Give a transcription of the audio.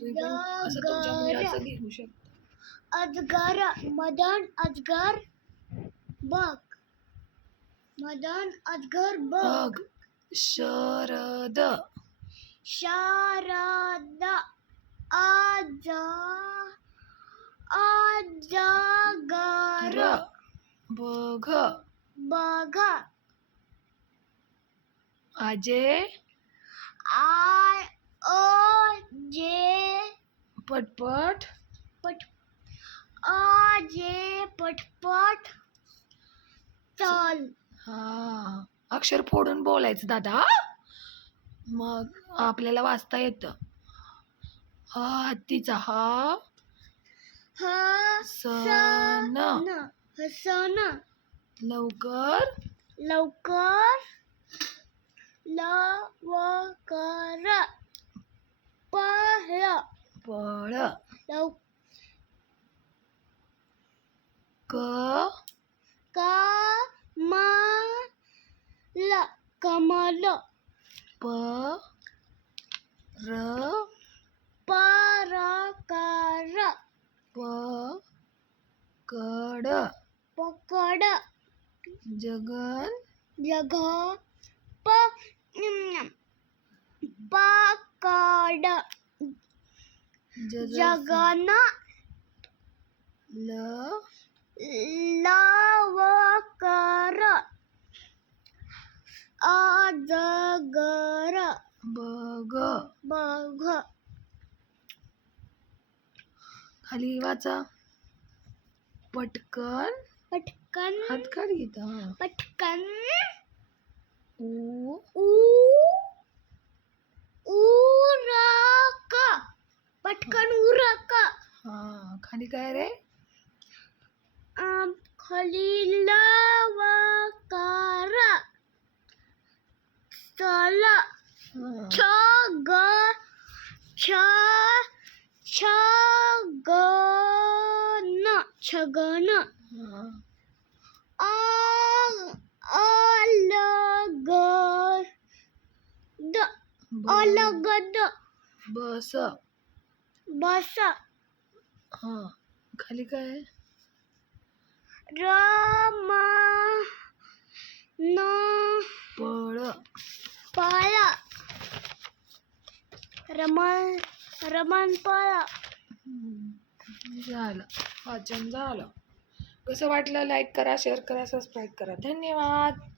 तुम्ही पण असं तुमच्या मुलाचं लिहू शकता. अजगर मदन अजगर बघ. मदन अजगर बघ. बघ. शरद. शारद आज अजगर बघ. बघ. आजे आय पटपट पट अ जे पटपट चल. हा अक्षर फोडून बोलायचं दादा मग आपल्याला वाचता येतं. हा हत्तीचा हा? ह सन हसन लवकर. लवकर. लवकर. पळ क. कमल कमल. प र. परकर. प कड. पकड. जगन जग प पकड जगन ल लवकर अजगर बघ बघ खाली वाचा. पटकन. पटकन. हात काढ इथं पटकन. पटकन उरक. हा खाली काय रे? आम खाली लवकर चल. हा. छ ग छ छ ग न छगन हा. आ अलग द. ब- अलगद बस बस. हा खाली काय रम न पळ. पळ. रमण रमण पळ. झालं. वाचन झालं. कसं वाटलं? लाईक करा शेअर करा सबस्क्राईब करा. धन्यवाद.